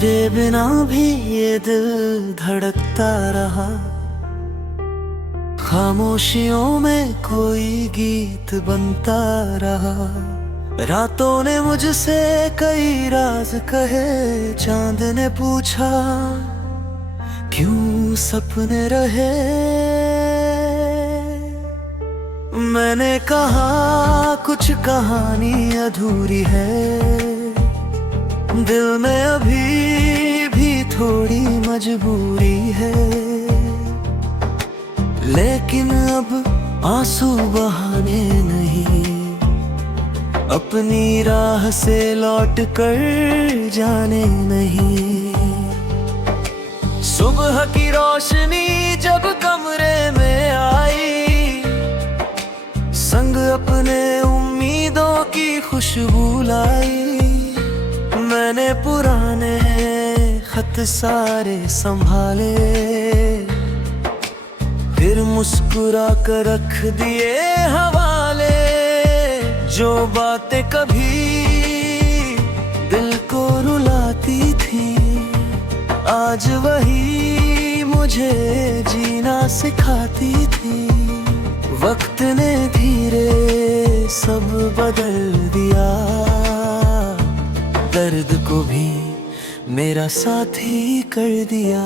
तेरे बिना भी ये दिल धड़कता रहा, खामोशियों में कोई गीत बनता रहा। रातों ने मुझसे कई राज कहे, चांद ने पूछा क्यों सपने रहे। मैंने कहा कुछ कहानी अधूरी है, दिल में अभी भी थोड़ी मजबूरी है। लेकिन अब आंसू बहाने नहीं, अपनी राह से लौट कर जाने नहीं। सुबह की रोशनी जब कमरे में आई, संग अपने उम्मीदों की खुशबू लाई। मैंने पुराने खत सारे संभाले, फिर मुस्कुरा कर रख दिए हवाले। जो बातें कभी दिल को रुलाती थी, आज वही मुझे जीना सिखाती थी। वक्त ने धीरे सब बदल दिया, दर्द को भी मेरा साथी कर दिया।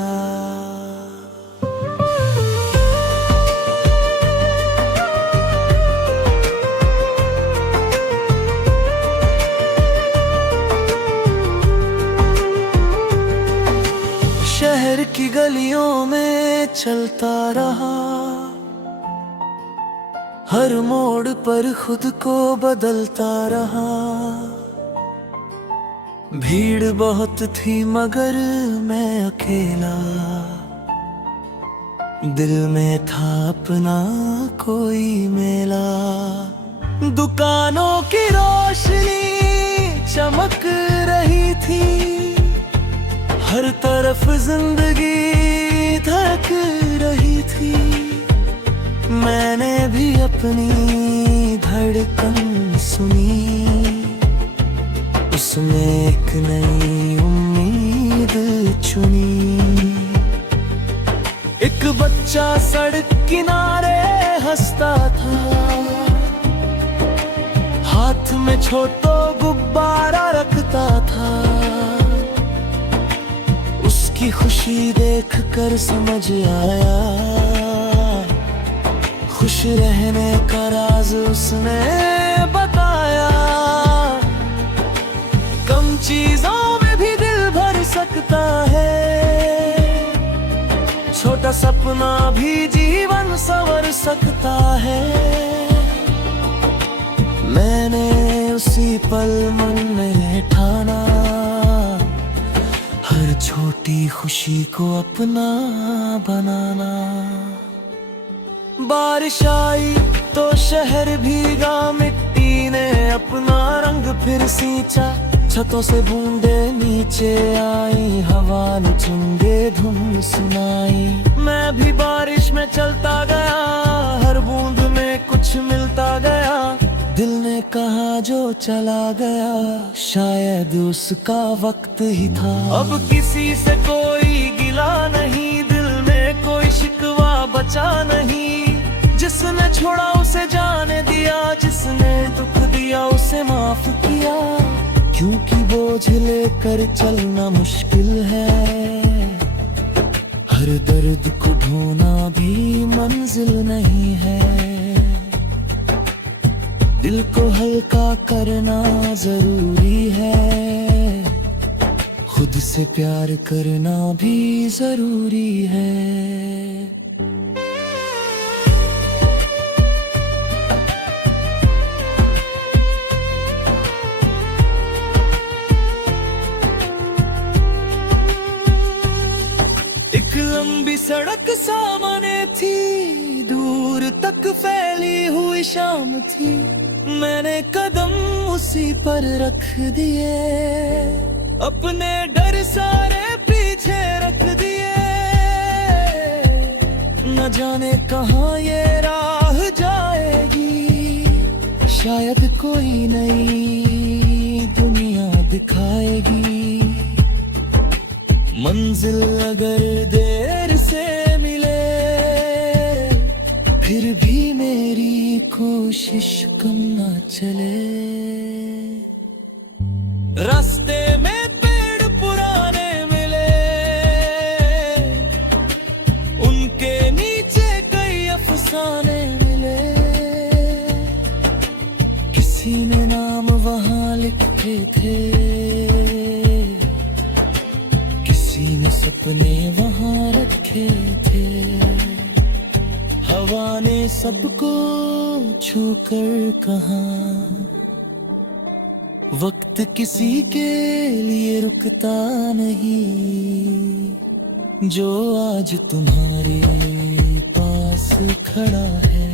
शहर की गलियों में चलता रहा, हर मोड़ पर खुद को बदलता रहा। भीड़ बहुत थी मगर मैं अकेला, दिल में था अपना कोई मेला। दुकानों की रोशनी चमक रही थी, हर तरफ जिंदगी धड़क रही थी। मैंने भी अपनी धड़कन सुनी, उसमें एक नई उम्मीद चुनी। एक बच्चा सड़क किनारे हंसता था, हाथ में छोटा गुब्बारा रखता था। उसकी खुशी देखकर समझ आया, खुश रहने का राज उसने बताया। कम चीजों में भी दिल भर सकता है, छोटा सपना भी जीवन संवर सकता है। मैंने उसी पल मन में ठाना, हर छोटी खुशी को अपना बनाना। बारिश आई तो शहर भीगा, मिट्टी ने अपना रंग फिर सींचा। छतों से बूंदे नीचे आई, हवा ने चुंगे धुन सुनाई। मैं भी बारिश में चलता गया, हर बूंद में कुछ मिलता गया। दिल ने कहा जो चला गया, शायद उसका वक्त ही था। अब किसी से कोई गिला नहीं, दिल में कोई शिकवा बचा नहीं। जिसने छोड़ा उसे जाने दिया, जिसने दुख दिया उसे माफ किया। क्योंकि बोझ लेकर चलना मुश्किल है, हर दर्द को ढोना भी मंजिल नहीं है। दिल को हल्का करना जरूरी है, खुद से प्यार करना भी जरूरी है। एक लंबी सड़क सामने थी, दूर तक फैली हुई शाम थी। मैंने कदम उसी पर रख दिए, अपने डर सारे पीछे रख दिए। न जाने कहाँ ये राह जाएगी, शायद कोई नई दुनिया दिखाएगी। मंजिल अगर देर से मिले, फिर भी मेरी कोशिश कम ना चले। रास्ते में पेड़ पुराने मिले, उनके नीचे कई अफसाने मिले। किसी ने नाम वहां लिखे थे, किसी ने सपने वहां रखे थे। हवा ने सबको छूकर कहा, वक्त किसी के लिए रुकता नहीं। जो आज तुम्हारे पास खड़ा है,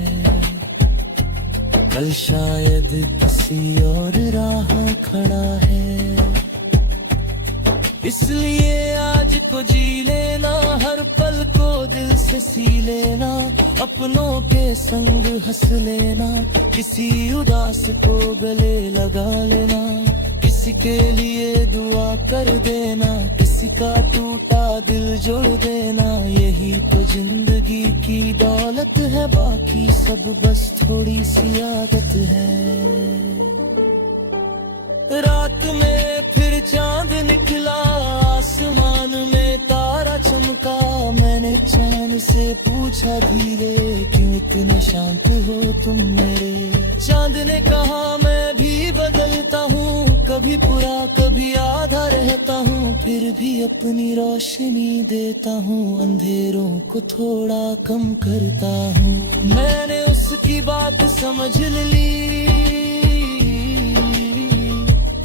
कल शायद किसी और राह खड़ा है। इसलिए आज को जी लेना, हर पल को दिल से सी लेना। अपनों के संग हंस लेना, किसी उदास को गले लगा लेना। किसी के लिए दुआ कर देना, किसी का टूटा दिल जोड़ देना। यही तो जिंदगी की दौलत है, बाकी सब बस थोड़ी सी आदत है। रात में फिर चांद निकला, आसमान में तारा चमका। मैंने चैन से पूछा धीरे, क्यों इतने शांत हो तुम मेरे। चांद ने कहा मैं भी बदलता हूँ, कभी पूरा कभी आधा रहता हूँ। फिर भी अपनी रोशनी देता हूँ, अंधेरों को थोड़ा कम करता हूँ। मैंने उसकी बात समझ ली,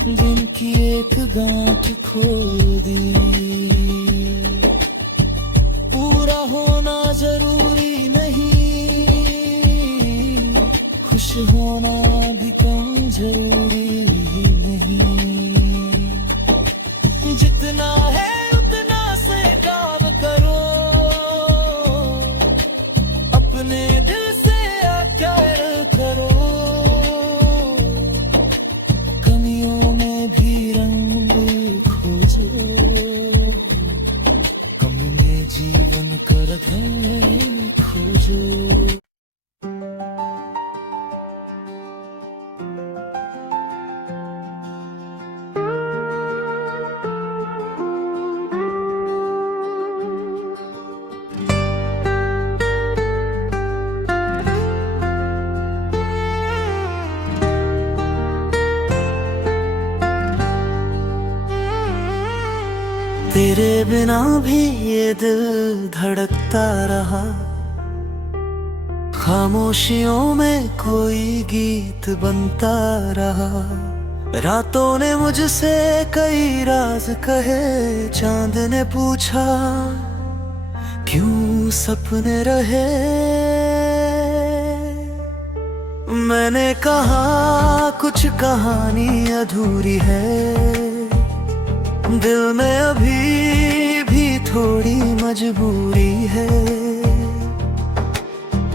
दिन की एक गांठ खोल दी। पूरा होना जरूरी नहीं, खुश होना भी कम जरूरी नहीं। जितना है उतना से काम करो, अपने दिल से प्यार करो। तेरे बिना भी ये दिल धड़कता रहा, खामोशियों में कोई गीत बनता रहा। रातों ने मुझसे कई राज कहे, चांद ने पूछा क्यों सपने रहे। मैंने कहा कुछ कहानी अधूरी है, दिल में अभी भी थोड़ी मजबूरी है।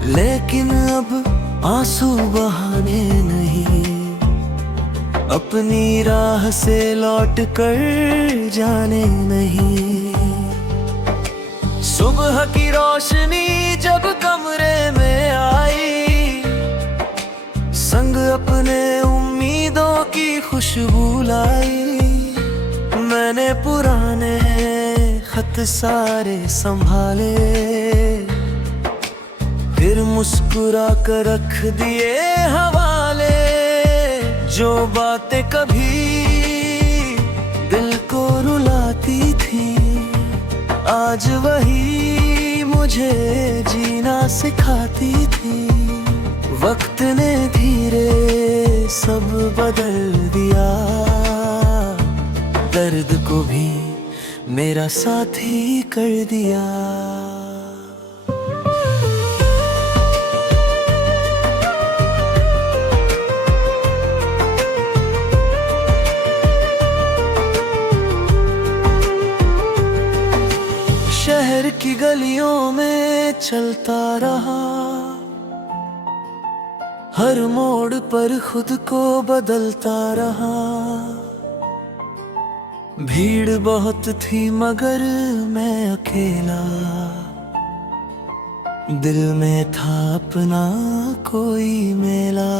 लेकिन अब आंसू बहाने नहीं, अपनी राह से लौट कर जाने नहीं। सुबह की रोशनी जब कमरे में आई, संग अपने उम्मीदों की खुशबू लाई। मैंने पुराने खत सारे संभाले, फिर मुस्कुरा कर रख दिए हवाले। जो बातें कभी दिल को रुलाती थी, आज वही मुझे जीना सिखाती थी। वक्त ने धीरे सब बदल दिया, दर्द को भी मेरा साथी कर दिया। शहर की गलियों में चलता रहा, हर मोड़ पर खुद को बदलता रहा। भीड़ बहुत थी मगर मैं अकेला, दिल में था अपना कोई मेला।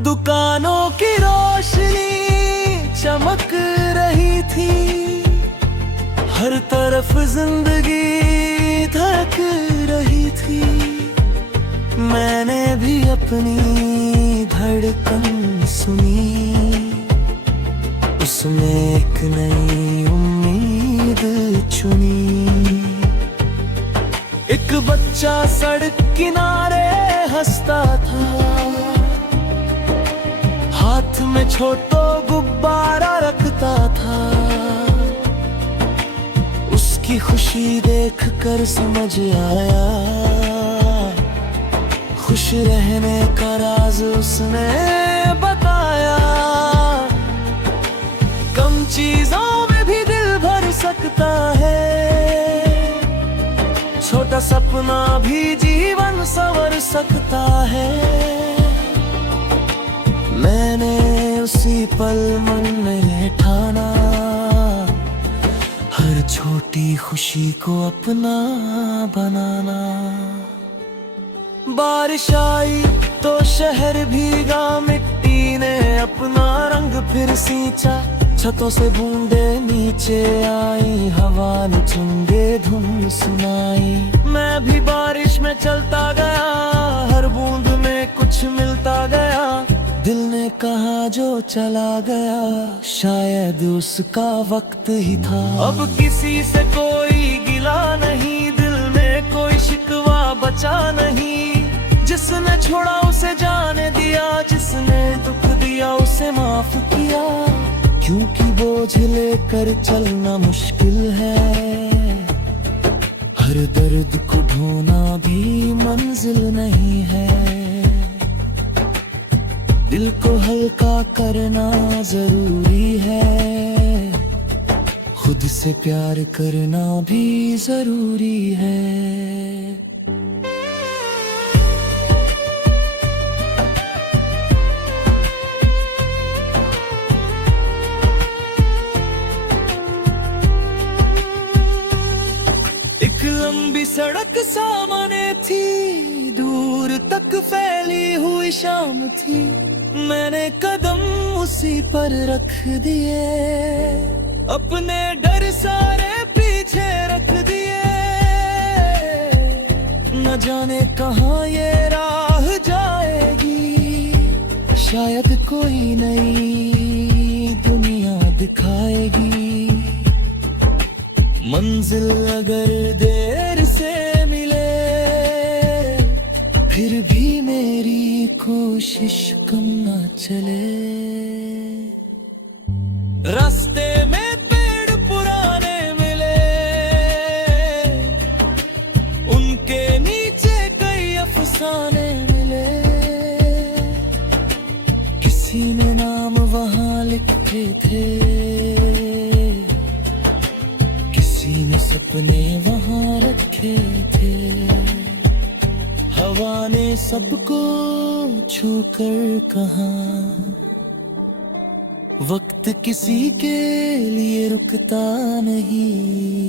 दुकानों की रोशनी चमक रही थी, हर तरफ जिंदगी धड़क रही थी। मैंने भी अपनी धड़कन सुनी, उसमें एक नई उम्मीद चुनी। एक बच्चा सड़क किनारे हंसता था, हाथ में छोटा गुब्बारा रखता था। उसकी खुशी देखकर समझ आया, खुश रहने का राज उसने बताया। कम चीजों में भी दिल भर सकता है, छोटा सपना भी जीवन संवर सकता है। मैंने उसी पल मन में ठाना, हर छोटी खुशी को अपना बनाना। बारिश आई तो शहर भीगा, मिट्टी ने अपना रंग फिर सींचा। छतों से बूंदे नीचे आई, हवा ने चुंगे धुन सुनाई। मैं भी बारिश में चलता गया, हर बूंद में कुछ मिलता गया। दिल ने कहा जो चला गया, शायद उसका वक्त ही था। अब किसी से कोई गिला नहीं, दिल में कोई शिकवा बचा नहीं। जिसने छोड़ा उसे जाने दिया, जिसने दुख दिया उसे माफ किया। क्योंकि बोझ लेकर चलना मुश्किल है, हर दर्द को ढोना भी मंजिल नहीं है। दिल को हल्का करना जरूरी है, खुद से प्यार करना भी जरूरी है। एक लंबी सड़क सामने थी, दूर तक फैली हुई शाम थी। मैंने कदम उसी पर रख दिए, अपने डर सारे पीछे रख दिए। न जाने कहाँ ये राह जाएगी, शायद कोई नई दुनिया दिखाएगी। मंजिल अगर देर से मिले, फिर भी मेरी कोशिश कम ना चले। रास्ते में पेड़ पुराने मिले, उनके नीचे कई अफसाने मिले। किसी ने नाम वहां लिखे थे, किसी ने सपने वहां रखे थे। हवा ने सबको छूकर कहा, वक्त किसी के लिए रुकता नहीं।